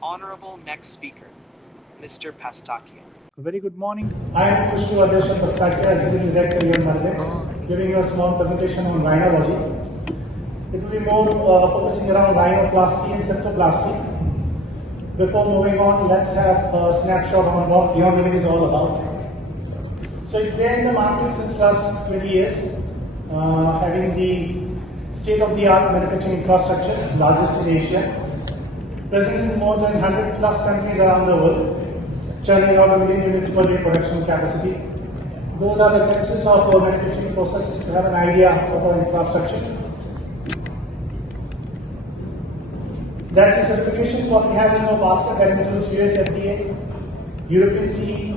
Honorable next speaker, Mr. Pastakia. Very good morning. I am Khushroo Pastakia, Executive Director, Eon Meditech, giving you a small presentation on Rhinology. It will be more focusing around Rhinoplasty and Septoplasty. Before moving on, let's have a snapshot on what Eon Meditech is all about. So it's there in the market since last 20 years, having the state-of-the-art manufacturing infrastructure, largest in Asia, present in more than 100 plus countries around the world, churning out 1 million units per day production capacity. Those are the glimpses of our manufacturing processes to have an idea of our infrastructure. That's the certifications what we have in our basket, that includes US FDA, European CE,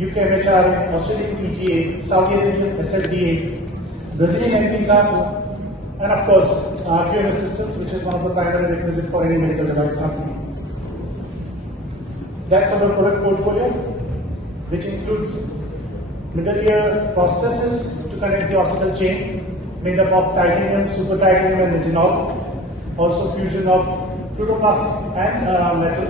UK MHRA, Australian PGA, Saudi Arabian SFDA, Brazilian NPSA, and of course QMS systems, which is one of the primary requisites for any medical device company. That's our product portfolio, which includes middle ear processes to connect the occipital chain, made up of titanium, super titanium, and Rhinol. Also fusion of Rhinoplasty and metal.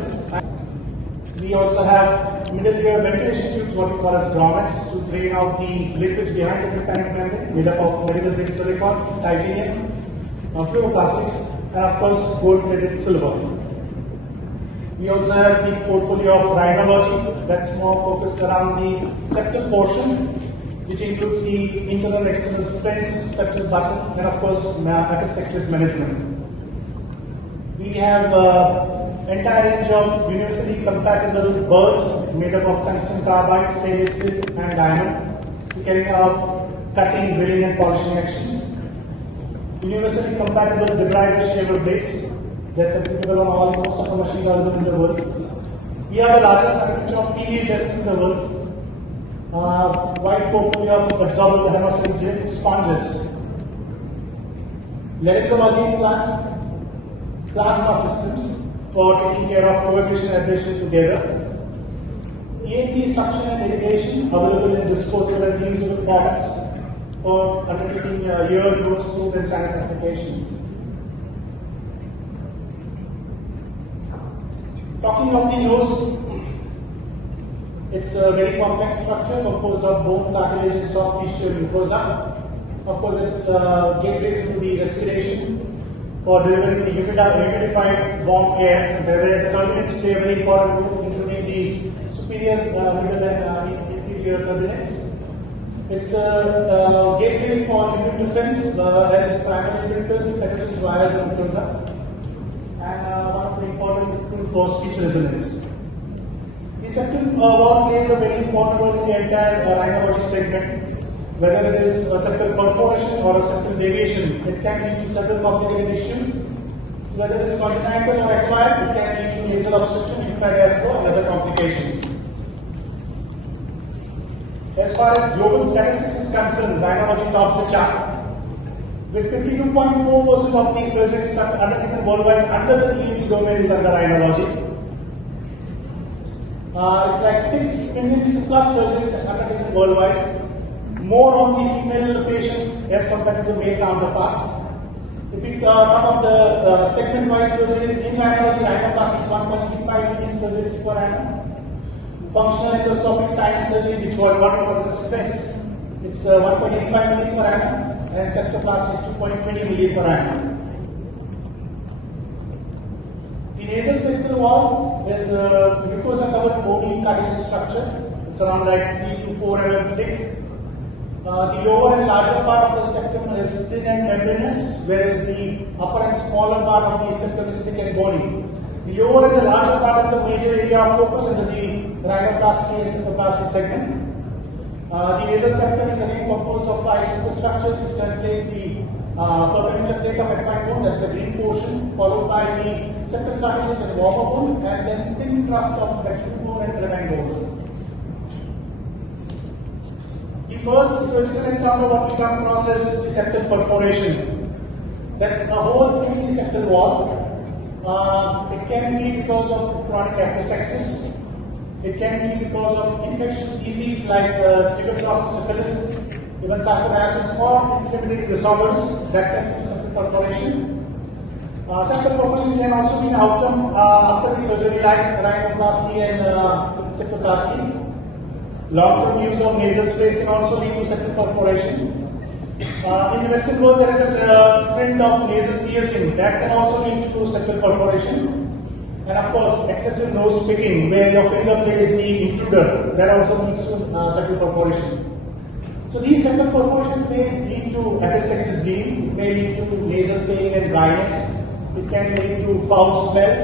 We also have middle ear ventilation tubes, what we call as grommets, to drain out the liquids behind the tympanic membrane, made up of medical grade silicone, titanium, fluoroplastics, and of course gold-plated silver. We also have the portfolio of Rhinology, that's more focused around the septal portion, which includes the internal and external splints, septal button, and of course epistaxis management. We have entire range of universally compatible burrs made up of tungsten carbide, stainless steel, and diamond to carry out cutting, drilling, and polishing actions. Universally compatible debrider shaver blades that's applicable on all most of the machines available in the world. We are the largest manufacturer of PVA desks in the world. Wide portfolio of absorbable hemosynthetic gel sponges. Laryngology implants, plasma systems for taking care of coagulation and abrasion together. ENT suction and deviation available in disposable and reusable formats for undertaking ear, nose, throat, and sinus applications. Talking of the nose, it's a very complex structure composed of bone, cartilage, and soft tissue and mucosa. Of course, it's gateway to the respiration for delivering the humidified warm air, where turbinates play a very important role, including the superior, middle, and inferior turbinates. It's a gateway for immune defense as it primarily filters pathogens via the mucosa, and one of the important tools for speech resonance. The septal wall plays a very important role in the entire Rhinology segment. Whether it is a septal perforation or a septal deviation, it can lead to several complicated issues. So whether it is congenital or acquired, it can lead to nasal obstruction, impaired airflow, and other complications. As far as global statistics is concerned, Rhinology tops the chart. With 52.4% of these surgeries undertaken worldwide under the ENT domain is under Rhinology. It's like 6 million plus surgeries undertaken worldwide. More on the female patients as compared to the male counterparts. If we come of the segment-wise surgeries in Rhinology, Rhinoplasty is 1.35 million surgeries per annum. Functional endoscopic sinus surgery, which what we call as stress, it's 1.85 million per annum, and Septoplasty is 2.20 million per annum. The nasal septal wall is a mucosa-covered bony cartilage structure. It's around like 3 to 4 mm thick. The lower and larger part of the septum is thin and membranous, whereas the upper and smaller part of the septum is thick and bony. The lower and the larger part is the major area of focus under the Rhinoplasty and Septoplasty segment. The nasal septum is again composed of 5 superstructures, which contains the perpendicular plate of equine bone, that's the green portion, followed by the septal cartilage and warmer bone, and then thin crust of vexillary bone and threadine bone. The first surgical encounter what we come across is the septal perforation. That's a hole in the septal wall. It can be because of chronic epistaxis. It can be because of infectious disease like tuberculosis, syphilis, even sarcoidosis, or inflammatory disorders that can lead to septal perforation. Septal perforation can also be an outcome after the surgery like rhinoplasty and septoplasty. Long-term use of nasal sprays can also lead to septal perforation. In the Western world, there is a trend of nasal piercing that can also lead to septal perforation. And of course, excessive nose picking, where your finger plays the intruder, that also leads to septal perforation. So these septal perforations may lead to epistaxis bleeding, it may lead to nasal pain and dryness, it can lead to foul smell,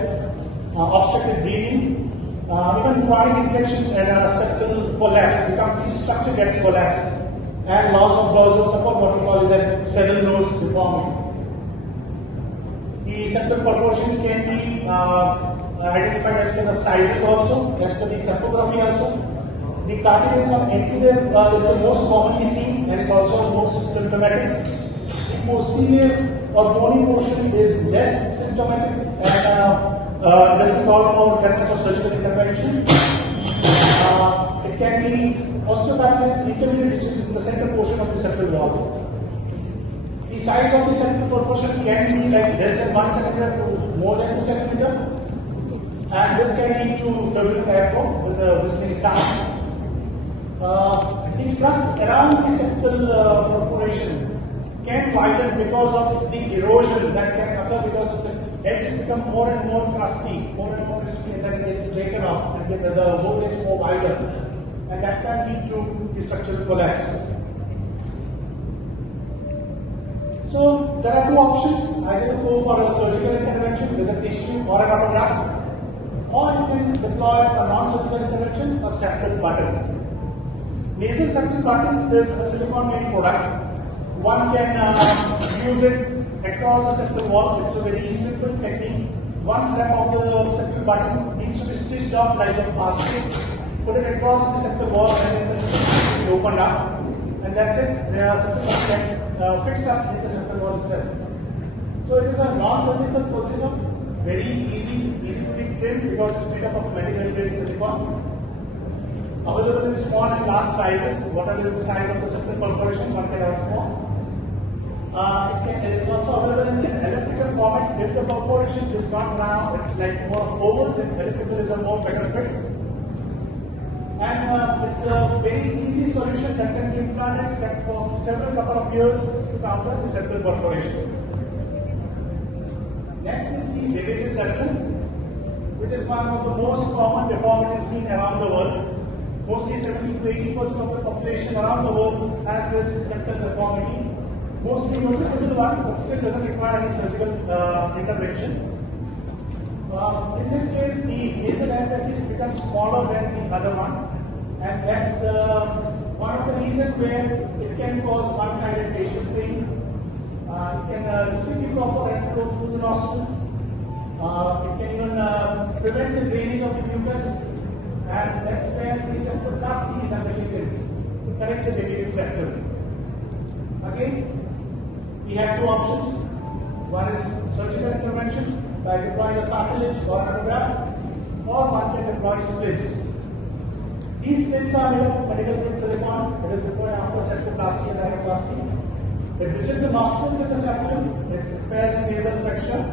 obstructed breathing, even chronic infections and septal collapse. The complete structure gets collapsed, and loss of dorsal support, what we call is a saddle nose deformity. The septal perforations can be identified as per the sizes also, as per the topography also. The cartilage on anterior is the most commonly seen and is also the most symptomatic. The posterior or bony portion is less symptomatic and doesn't call for that much of surgical intervention. It can be osteopaths intermediate, which is in the center portion of the septal wall. The size of the septal perforation can be like less than 1 centimeter to more than 2 centimeter, and this can lead to turbulent airflow with a whistling sound. The crust around the septal perforation can widen because of the erosion that can occur because of the edges become more and more crusty, more and more crispy, and then it gets breaken off, and then the hole gets more wider, and that can lead to the structural collapse. So there are two options: either to go for a surgical intervention with a tissue or an autograft, or you can deploy a non-surgical intervention, a septal button. Nasal septal button is a silicone-made product. One can use it across the septal wall. It's a very simple technique. One flap of the septal button needs to be stitched off like a basket. Put it across the septal wall and then it's opened up. And that's it. The septal button gets fixed up in the septal wall itself. So it is a non-surgical procedure. Very easy to be trimmed because it's made up of medical grade silicone. Available in small and large sizes. Whatever is the size of the septal perforation, one can have small. It is also available in an elliptical format. If the perforation is not round, it's like more oval, then elliptical is a more better fit. And it's a very easy solution that can be implanted for several couple of years to counter the septal perforation. Next is the deviated septum, which is one of the most common deformities seen around the world. Mostly 70 to 80% of the population around the world has this septal deformity. Mostly noticeable one, but still doesn't require any surgical intervention. In this case, the nasal air passage becomes smaller than the other one, and that's one of the reasons where it can cause one-sided facial pain. It can restrict the proper airflow through the nostrils. It can even prevent the drainage of the mucus, and that's where the septoplasty is undertaken to correct the deviated septum. Again, we have two options. One is surgical intervention by deploying a cartilage or autograft, or one can deploy splints. These splints are made of medical grade silicone. It is deployed after septoplasty and rhinoplasty. It bridges the nostrils in the septum. It repairs the nasal flexure.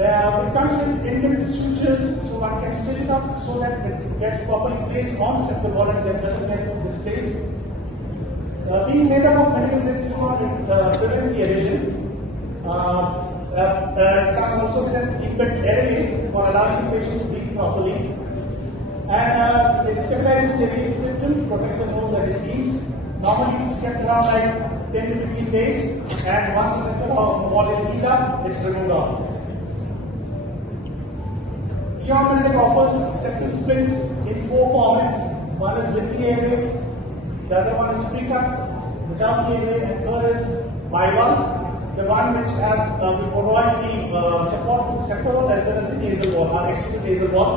It comes with inbuilt sutures, so one can stitch it up so that it gets properly placed on the septal wall and then doesn't get displaced. Being made up of medical grade silicone, it prevents the adhesion. It comes also with an inbuilt airway for allowing the patient to breathe properly. And it stabilizes the deviated septum, protects the nose as it heals. Normally it's kept around like 10 to 15 days, and once the septal wall is healed up, it's removed off. Eon Meditech offers septal splints in 4 formats. One is with the airway, the other one is pre-cut, without the airway, and third is bivalve, the one which has which provides the support to the septal wall as well as the nasal wall, external nasal wall.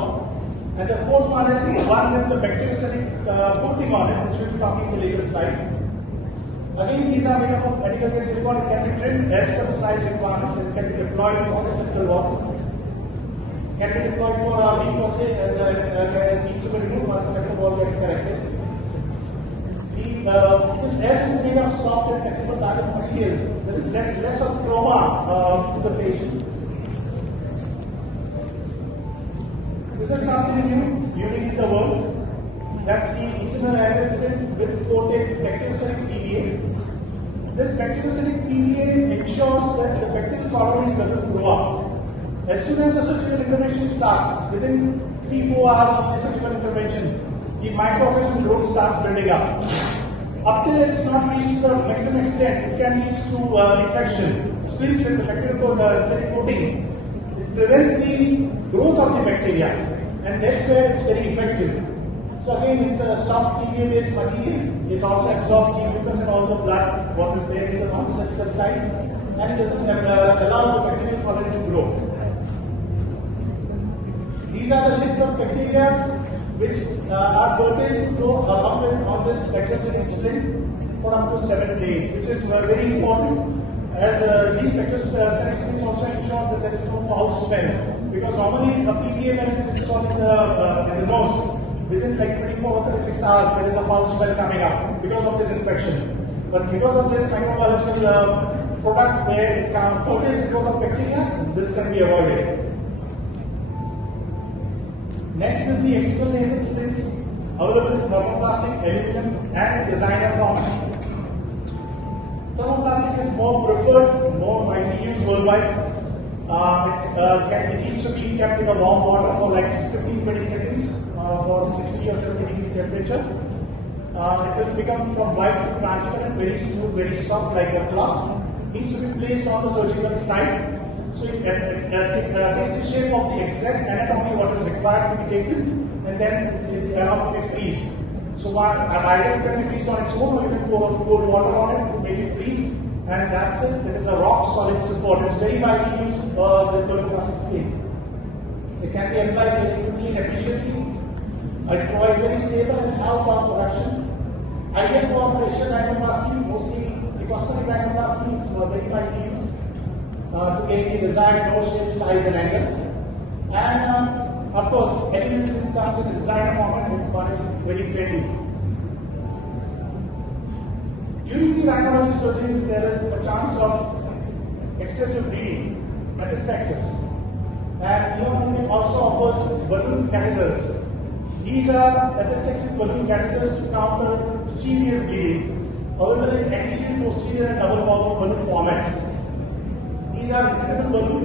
And the fourth one is the one with the bacteriostatic coating on it, which we will be talking in the later slide. Again, these are made up of medical grade silicone. It can be trimmed as per the size requirements. It can be deployed on the septal wall. Can be deployed for a week or say, and needs to be removed once the septal wall gets corrected. As it is made of soft and flexible target material, there is less of trauma to the patient. something unique in the world. That's the internal airway splint with coated bacteriostatic PVA. This bacteriostatic PVA ensures that the bacterial colonies doesn't grow up. As soon as the surgical intervention starts, within 3-4 hours of the surgical intervention, the microorganism growth starts building up. Up till it's not reached the maximum extent, it can lead to infection. Splints with the bacterial coating. It prevents the growth of the bacteria, and that's where it's very effective. So again, it's a soft PVA based material. It also absorbs the mucus and all the blood, what is there on the surgical side, and it doesn't allow the bacterial colony to grow. These are the list of bacteria which are pertinent to go along with on this bacteriostatic splint for up to 7 days, which is very important, as these bacteriostatic splints also ensure that there is no foul smell. Because normally a PVA, when it's installed in the nose, within like 24 or 36 hours there is a foul smell coming up because of this infection. But because of this microbiological product where it contains growth of bacteria, this can be avoided. Next is the external nasal splints available in thermoplastic, aluminum and designer form. Thermoplastic is more preferred, more widely used worldwide. It needs to be kept in a warm water for like 15-20 seconds for 60 or 70 degree temperature. It will become from white to transparent, very smooth, very soft like a cloth. It needs to be placed on the surgical site. So it takes the shape of the exact anatomy what is required to be taken, and then it is allowed to be freezed. So either it can be freezed on its own, or you can pour cold water on it to make it freeze, and that's it. It is a rock solid support. It's very widely used with thermoplastic splints. It can be applied very quickly and efficiently. It provides very stable and high power production. Ideal for fissure rhinoplasty, mostly the cosmetic rhinoplasty, is very widely used to gain the desired nose shape, size, and angle. And of course, any splints comes in the designer format, which one is very friendly. During the rhinology surgeries, there is a chance of excessive bleeding, epistaxis. And Eon Meditech also offers balloon catheters. These are epistaxis balloon catheters to counter severe bleeding, available in anterior, posterior, and double balloon formats. These are injectable balloon,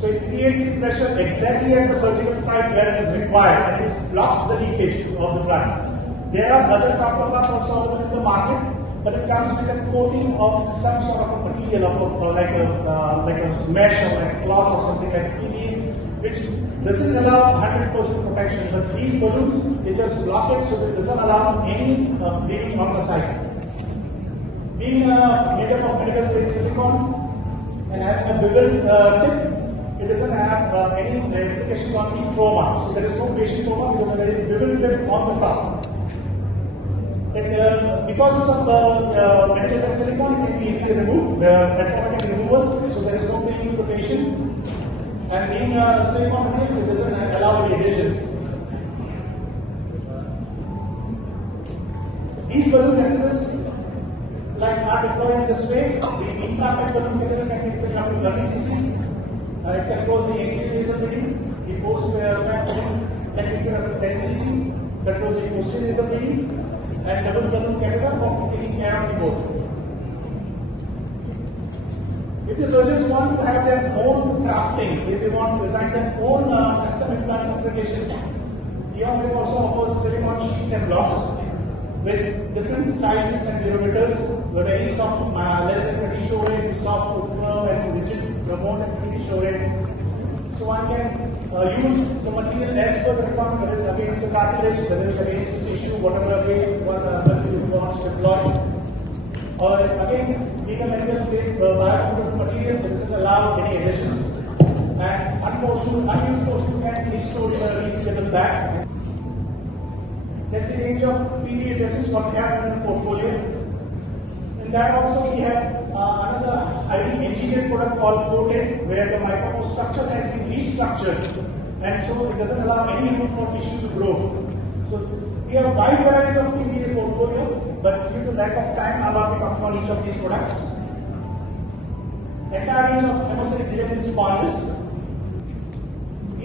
so it creates the pressure exactly at the surgical site where it is required, and it blocks the leakage of the blood. There are other counterparts also available in the market, but it comes with a coating of some sort of a material, like a mesh or like a cloth or something like PVA, which doesn't allow 100% protection. But these balloons, they just block it, so it doesn't allow any bleeding on the site. Being made up of medical grade silicone and having a bigger tip, it doesn't have any implications on the trauma. So there is no patient trauma because there is a bigger tip on the top. Because of the medical grade silicone, it can be easily removed, automatic removal, so there is no pain to the patient. And being a silicone material, it doesn't allow any adhesions. These balloon catheters are deployed in this way. The implanted balloon catheter can be filled up to 30 cc. It can close the anterior nasal bleeding. The post balloon can be filled up to 10 cc. That closes the posterior nasal bleeding. And double balloon catheter for taking care of the both. If the surgeons want to have their own crafting, if they want to design their own custom implant application, Eon Meditech also offers silicone sheets and blocks with different sizes and diameters, very soft, less than 20 show rate, soft to firm and rigid, more than 20 show rate. So one can use the material as per the requirement, whether it's against the cartilage, whether it's against the tissue, whatever way one surgeon wants to deploy. Or again, being a medical grade biodegradable material, it doesn't allow any adhesions. And unused portion can be stored in a resealable bag. That's the range of PVA dressings what we have in the portfolio. In that also we have another highly engineered product called coated, where the microbial structure has been restructured, and so it doesn't allow any room for tissue to grow. So we have a wide variety of PVA portfolio, but due to lack of time, I will be talking about each of these products. Entire range of hemostatic gelatin sponges.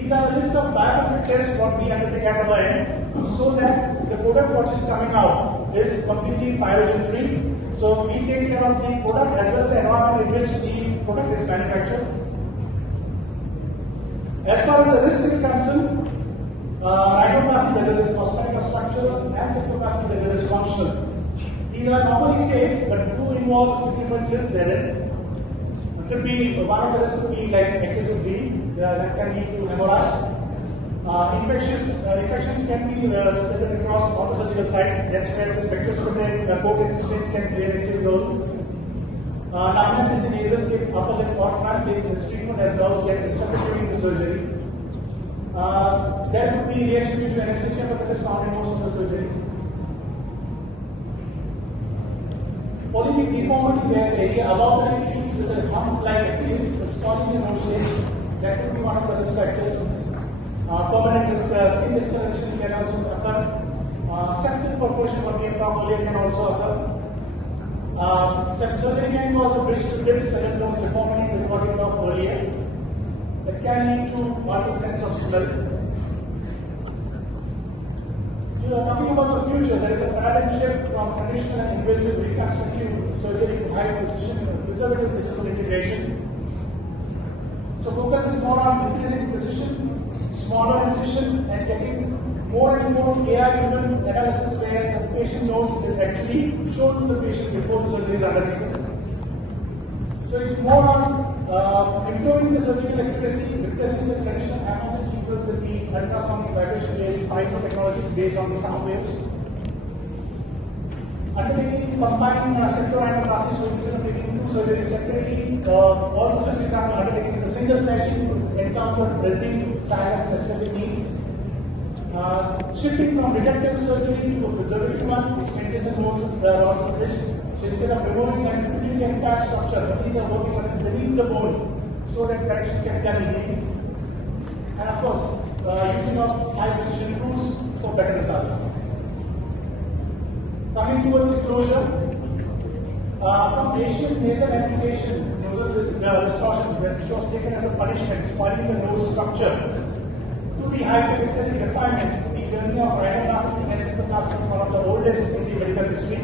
These are the list of biometric tests what we undertake at our end, so that the product what is coming out is completely pyrogen free. So we take care of the product as well as the environment in which the product is manufactured. As far as the risk is concerned, rhinoplasty whether it is cosmetic or structural, and septoplasty whether it is functional. These are normally safe, but do involve significant risk therein. It could be, one of the risks could be like excessive bleeding, that can lead to hemorrhage. Infections can be spread across all the surgical site. That's where the spectroscopic coated splints can play a active role. Numbness in the nasal tip, upper lip or front lip is treatment as nerves get disrupted during the surgery. There could be reaction due to anesthesia, but that is found in most of the surgery. Polypic deformity where the area above the teeth with a hump-like appearance is causing a nose shape. That could be one of the risk factors. Permanent skin discoloration can also occur. Septal perforation, what we have talked earlier, can also occur. Surgery can cause a bridge-to-bridge sudden nose deformity with what we talked earlier. That can lead to altered sense of smell. You are talking about the future. There is a paradigm shift from traditional and invasive reconstructive surgery to high precision preservative digital integration. So focus is more on increasing precision, smaller incision, and getting more and more AI-driven analysis where the patient knows is actually shown to the patient before the surgery is undertaken. So it's more on improving the surgical accuracy, replacing the traditional Amazon cheapers with the ultrasonic vibration-based piezo technology based on the sound waves. Undertaking combined septal rhinoplasty, so instead of taking two surgeries separately, all the surgeries are undertaken in a single session to encounter breathing, sinus, and aesthetic needs. Shifting from reductive surgery to a preservative one, which maintains the rods of bridge. So instead of removing and putting the entire structure, putting the work is beneath the bone, so that correction can be done easily. And of course, using of high precision tools for better results. Coming towards the closure, from patient nasal amputation, nasal distortion, which was taken as a punishment, spoiling the nose structure, to the hyper-aesthetic refinements, the journey of rhinoplasty and septoplasty is one of the oldest in the medical history.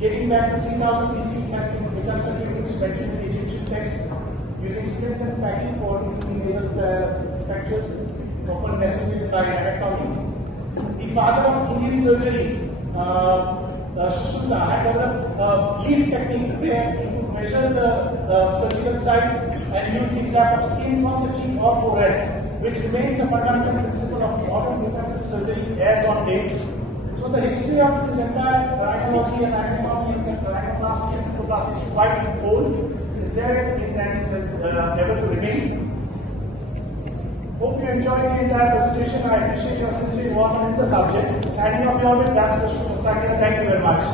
Dating back to 3000 BC, has been reconstructed use mentioned in the Egyptian texts, using splints and packing for nasal fractures, often necessitated by anatomy. The father of Indian surgery, Khushroo had developed a leaf technique where he could measure the surgical site and use the flap of skin from the cheek or forehead, which remains a fundamental principle of modern reconstructive surgery as on date. So the history of this entire rhinology and anatomy and rhinoplasty and septoplasty is quite old. It's there and it's ever to remain. Hope you enjoyed the entire presentation. I appreciate your sincere involvement in the subject. Signing off your with that's Khushroo Pastakia. Thank you very much.